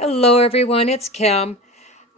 Hello everyone, it's Kim.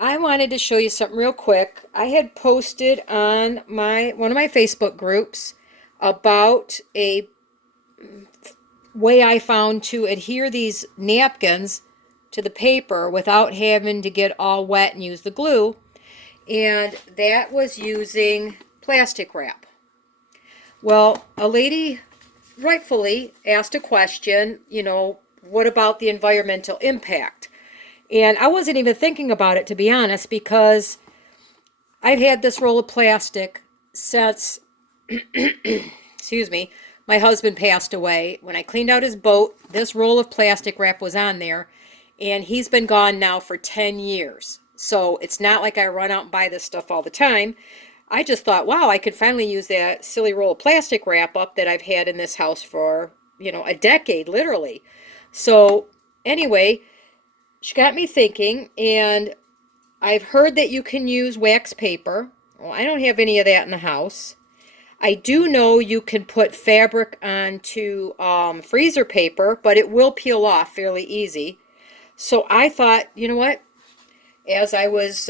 I wanted to show you something real quick. I had posted on my one of my Facebook groups about a way I found to adhere these napkins to the paper without having to get all wet and use the glue, and that was using plastic wrap. Well, a lady rightfully asked a question, what about the environmental impact? And I wasn't even thinking about it, to be honest, because I've had this roll of plastic since, excuse me, my husband passed away. When I cleaned out his boat, this roll of plastic wrap was on there, and he's been gone now for 10 years. So it's not like I run out and buy this stuff all the time. I just thought, wow, I could finally use that silly roll of plastic wrap up that I've had in this house for, a decade, literally. So anyway, she got me thinking, and I've heard that you can use wax paper. Well, I don't have any of that in the house. I do know you can put fabric onto freezer paper, but it will peel off fairly easy. So I thought, you know what? As I was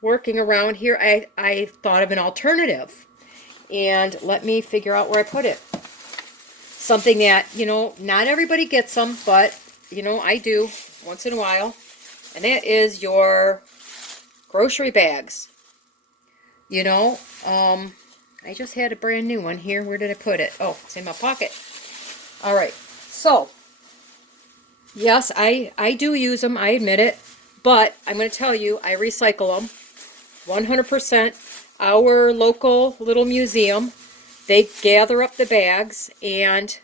working around here, I thought of an alternative. And let me figure out where I put it. Something that, not everybody gets them, but, I do once in a while. And that is your grocery bags. You know, um, I just had a brand new one here. Where did I put it? Oh, it's in my pocket. All right. So, yes, I do use them. I admit it. But I'm going to tell you, I recycle them 100%. Our local little museum, they gather up the bags, and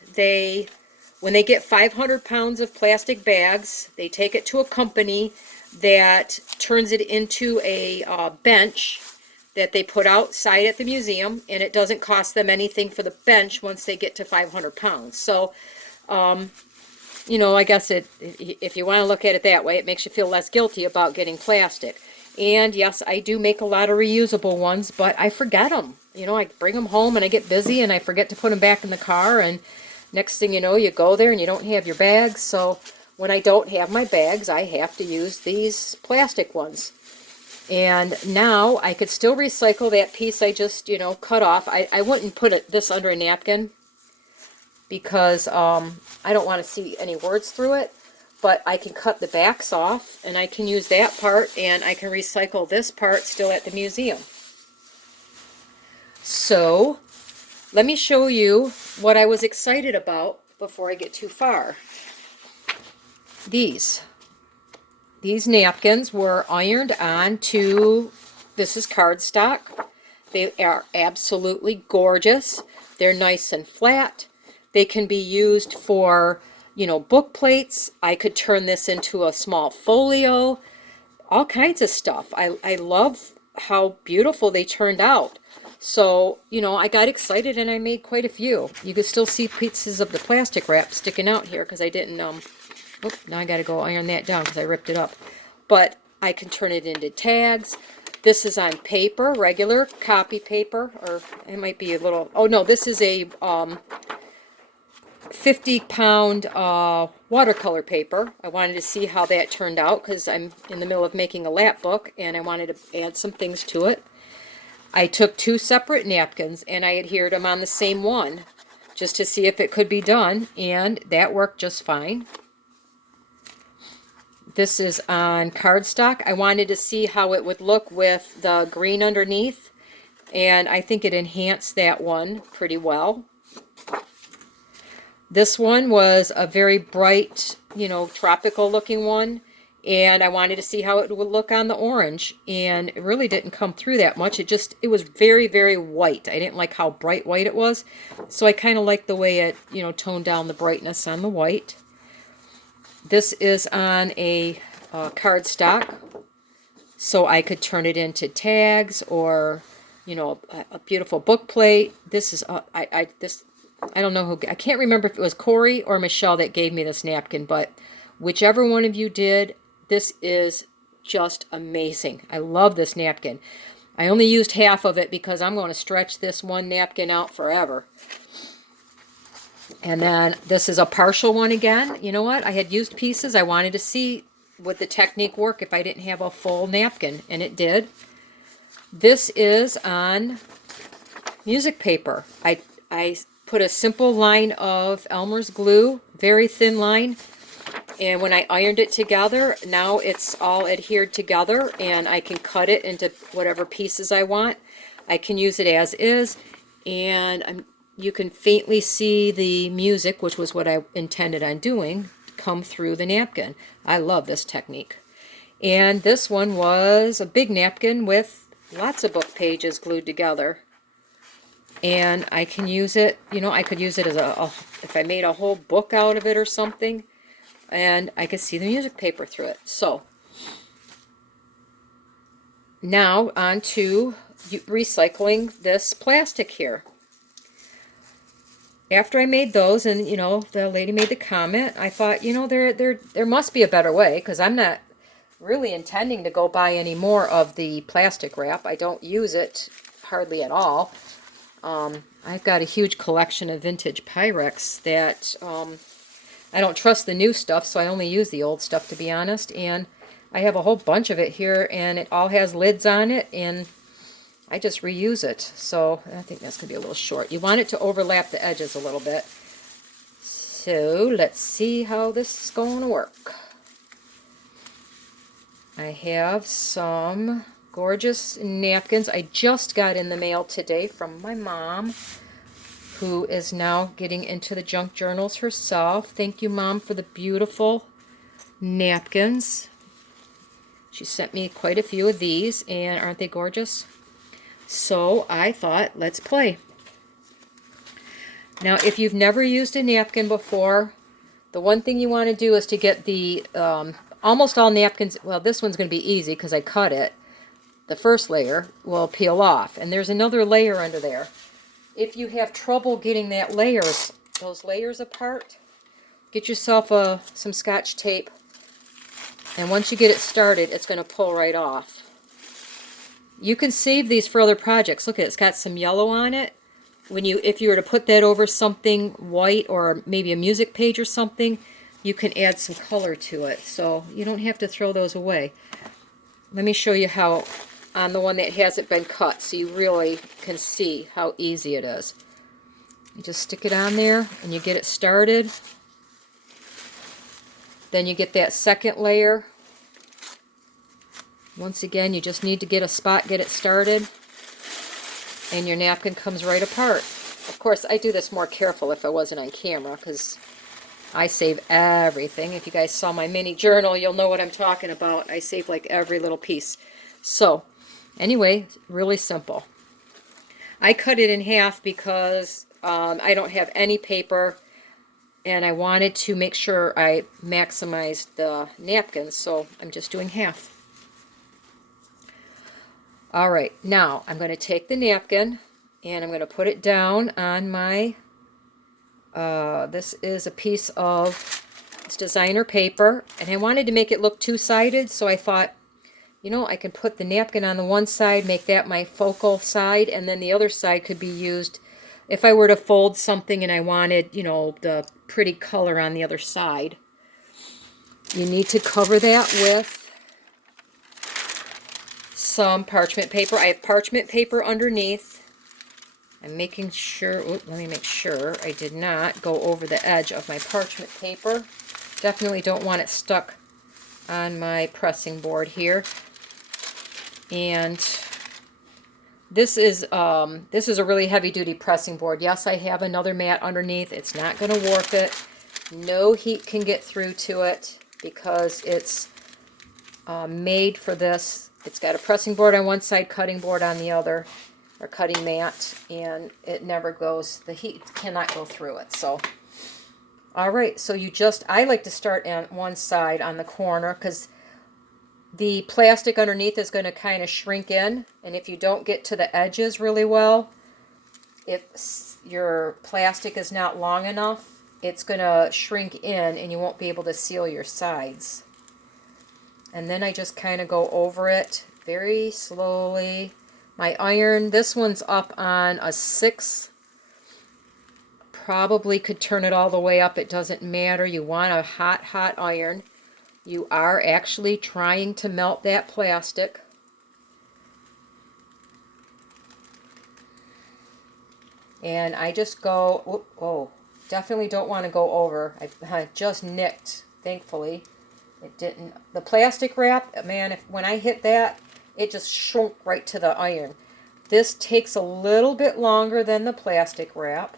when they get 500 pounds of plastic bags, they take it to a company that turns it into a bench that they put outside at the museum, and it doesn't cost them anything for the bench once they get to 500 pounds. So, I guess if you want to look at it that way, it makes you feel less guilty about getting plastic. And yes, I do make a lot of reusable ones, but I forget them. I bring them home and I get busy and I forget to put them back in the car, and next thing you know, you go there and you don't have your bags. So when I don't have my bags, I have to use these plastic ones. And now I could still recycle that piece I just, cut off. I wouldn't put this under a napkin because I don't want to see any words through it. But I can cut the backs off, and I can use that part, and I can recycle this part still at the museum. So let me show you what I was excited about before I get too far. These napkins were ironed onto, this is cardstock. They are absolutely gorgeous. They're nice and flat. They can be used for, book plates. I could turn this into a small folio, all kinds of stuff. I love how beautiful they turned out. So, I got excited and I made quite a few. You can still see pieces of the plastic wrap sticking out here because I didn't, now I got to go iron that down because I ripped it up. But I can turn it into tags. This is on paper, regular copy paper, or it might be a little, oh no, this is a 50-pound watercolor paper. I wanted to see how that turned out because I'm in the middle of making a lap book and I wanted to add some things to it. I took two separate napkins and I adhered them on the same one just to see if it could be done, and that worked just fine. This is on cardstock. I wanted to see how it would look with the green underneath, and I think it enhanced that one pretty well. This one was a very bright, tropical looking one, and I wanted to see how it would look on the orange, and it really didn't come through that much. It was very, very white. I didn't like how bright white it was, so I kind of liked the way it, toned down the brightness on the white. This is on a cardstock, so I could turn it into tags or, a beautiful book plate. This is, I don't know who, I can't remember if it was Corey or Michelle that gave me this napkin, but whichever one of you did, this is just amazing. I love this napkin. I only used half of it because I'm going to stretch this one napkin out forever. And then this is a partial one again. You know what? I had used pieces. I wanted to see would the technique work if I didn't have a full napkin, and it did. This is on music paper. I put a simple line of Elmer's glue, very thin line, and when I ironed it together, now it's all adhered together, and I can cut it into whatever pieces I want. I can use it as is, and you can faintly see the music, which was what I intended on doing, come through the napkin. I love this technique. And this one was a big napkin with lots of book pages glued together. And I can use it, you know, I could use it as if I made a whole book out of it or something, and I could see the music paper through it. So now on to recycling this plastic here. After I made those, and you know, the lady made the comment, I thought, you know, there must be a better way, because I'm not really intending to go buy any more of the plastic wrap. I don't use it hardly at all. I've got a huge collection of vintage Pyrex that I don't trust the new stuff, so I only use the old stuff, to be honest. And I have a whole bunch of it here, and it all has lids on it, and I just reuse it. So I think that's going to be a little short. You want it to overlap the edges a little bit. So let's see how this is going to work. I have some gorgeous napkins I just got in the mail today from my mom, who is now getting into the junk journals herself. Thank you, Mom, for the beautiful napkins. She sent me quite a few of these, and aren't they gorgeous? So I thought, let's play. Now, if you've never used a napkin before, the one thing you want to do is to get the, almost all napkins, well, this one's going to be easy because I cut it. The first layer will peel off, and there's another layer under there. If you have trouble getting those layers apart, get yourself some Scotch tape, and once you get it started, it's going to pull right off. You can save these for other projects. Look at it, it's got some yellow on it. If you were to put that over something white or maybe a music page or something, you can add some color to it. So you don't have to throw those away. Let me show you how on the one that hasn't been cut, so you really can see how easy it is. You just stick it on there and you get it started. Then you get that second layer. Once again, you just need to get a spot, get it started, and your napkin comes right apart. Of course, I do this more careful if I wasn't on camera, because I save everything. If you guys saw my mini journal, you'll know what I'm talking about. I save like every little piece. So, anyway, really simple. I cut it in half because I don't have any paper, and I wanted to make sure I maximized the napkins, so I'm just doing half. All right, now I'm going to take the napkin and I'm going to put it down on my, this is a piece of this designer paper, and I wanted to make it look two-sided, so I thought, you know, I can put the napkin on the one side, make that my focal side, and then the other side could be used if I were to fold something and I wanted, you know, the pretty color on the other side. You need to cover that with some parchment paper. I have parchment paper underneath. I'm making sure, let me make sure I did not go over the edge of my parchment paper. Definitely don't want it stuck on my pressing board here. And this is a really heavy-duty pressing board. Yes, I have another mat underneath. It's not going to warp it. No heat can get through to it because it's made for this. It's got a pressing board on one side, cutting board on the other, or cutting mat, and it never goes, the heat cannot go through it. So, all right, so I like to start on one side on the corner because the plastic underneath is going to kind of shrink in, and if you don't get to the edges really well, if your plastic is not long enough, it's going to shrink in and you won't be able to seal your sides. And then I just kind of go over it very slowly. My iron, this one's up on a 6. Probably could turn it all the way up. It doesn't matter. You want a hot, hot iron. you are actually trying to melt that plastic. And I just go, oh, definitely don't want to go over. I just nicked, thankfully. It didn't. The plastic wrap, man, when I hit that, it just shrunk right to the iron. This takes a little bit longer than the plastic wrap.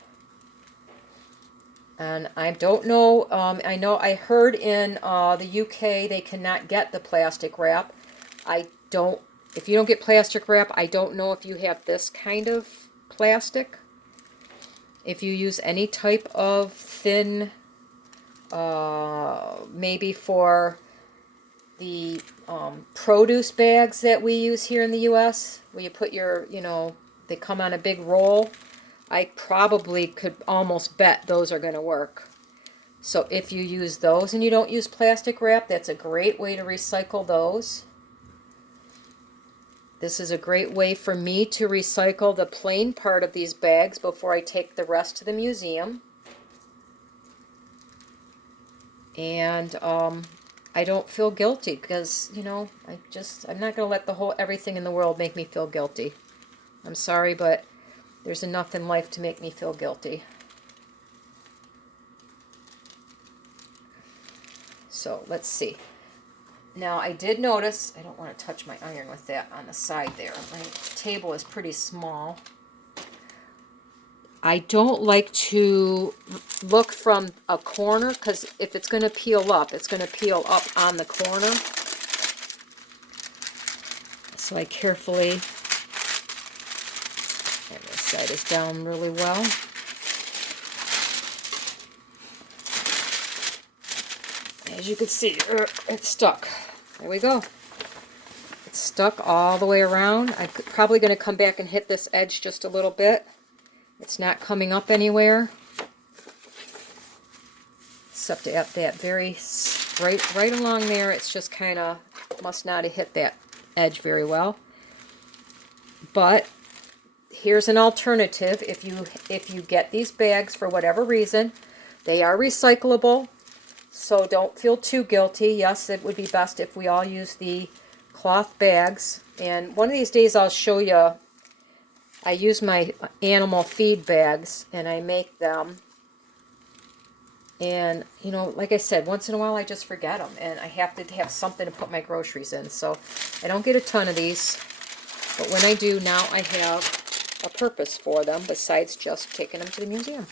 And I don't know, I know I heard in the UK they cannot get the plastic wrap. If you don't get plastic wrap, I don't know if you have this kind of plastic. If you use any type of thin, maybe for the produce bags that we use here in the US, where you put your, they come on a big roll, I probably could almost bet those are going to work. So if you use those and you don't use plastic wrap, that's a great way to recycle those. This is a great way for me to recycle the plain part of these bags before I take the rest to the museum. And I don't feel guilty because, I'm not going to let everything in the world make me feel guilty. I'm sorry, but there's enough in life to make me feel guilty. So let's see. Now I did notice, I don't want to touch my iron with that on the side there. My table is pretty small. I don't like to look from a corner because if it's going to peel up, it's going to peel up on the corner. So I carefully, and this side is down really well. As you can see, it's stuck. There we go. It's stuck all the way around. I'm probably going to come back and hit this edge just a little bit. It's not coming up anywhere. Except at that very, right along there, it's just kind of, must not have hit that edge very well. But here's an alternative. If you get these bags for whatever reason, they are recyclable. So don't feel too guilty. Yes, it would be best if we all use the cloth bags. And one of these days I'll show you, I use my animal feed bags and I make them. And, like I said, once in a while I just forget them. And I have to have something to put my groceries in. So I don't get a ton of these. But when I do, now I have a purpose for them besides just taking them to the museum.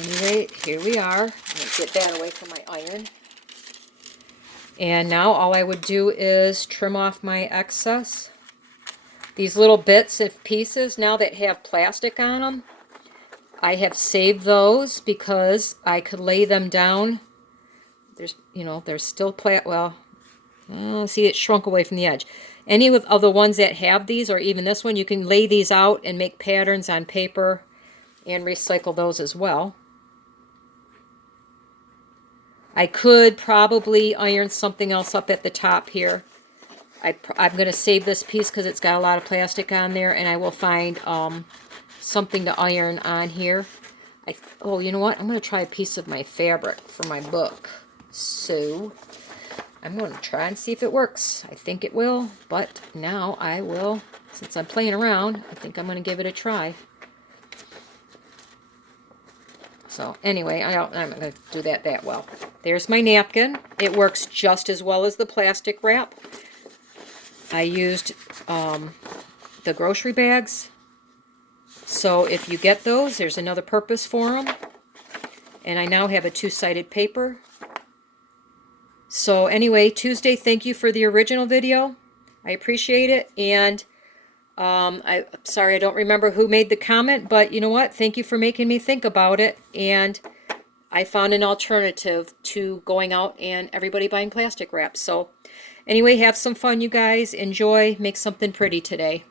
Anyway, here we are. I'm going to get that away from my iron. And now all I would do is trim off my excess. These little bits of pieces now that have plastic on them, I have saved those because I could lay them down. There's still see, it shrunk away from the edge. Any of the ones that have these, or even this one, you can lay these out and make patterns on paper and recycle those as well. I could probably iron something else up at the top here. I'm going to save this piece because it's got a lot of plastic on there, and I will find something to iron on here. Oh, you know what? I'm going to try a piece of my fabric for my book. So I'm going to try and see if it works. I think it will, but now I will, since I'm playing around, I think I'm going to give it a try. So anyway, I'm not going to do that well. There's my napkin. It works just as well as the plastic wrap. I used the grocery bags. So if you get those, there's another purpose for them. And I now have a two-sided paper. So anyway, Tuesday, thank you for the original video. I appreciate it. And I'm sorry I don't remember who made the comment, but you know what? Thank you for making me think about it. And I found an alternative to going out and everybody buying plastic wrap. So anyway, have some fun, you guys. Enjoy. Make something pretty today.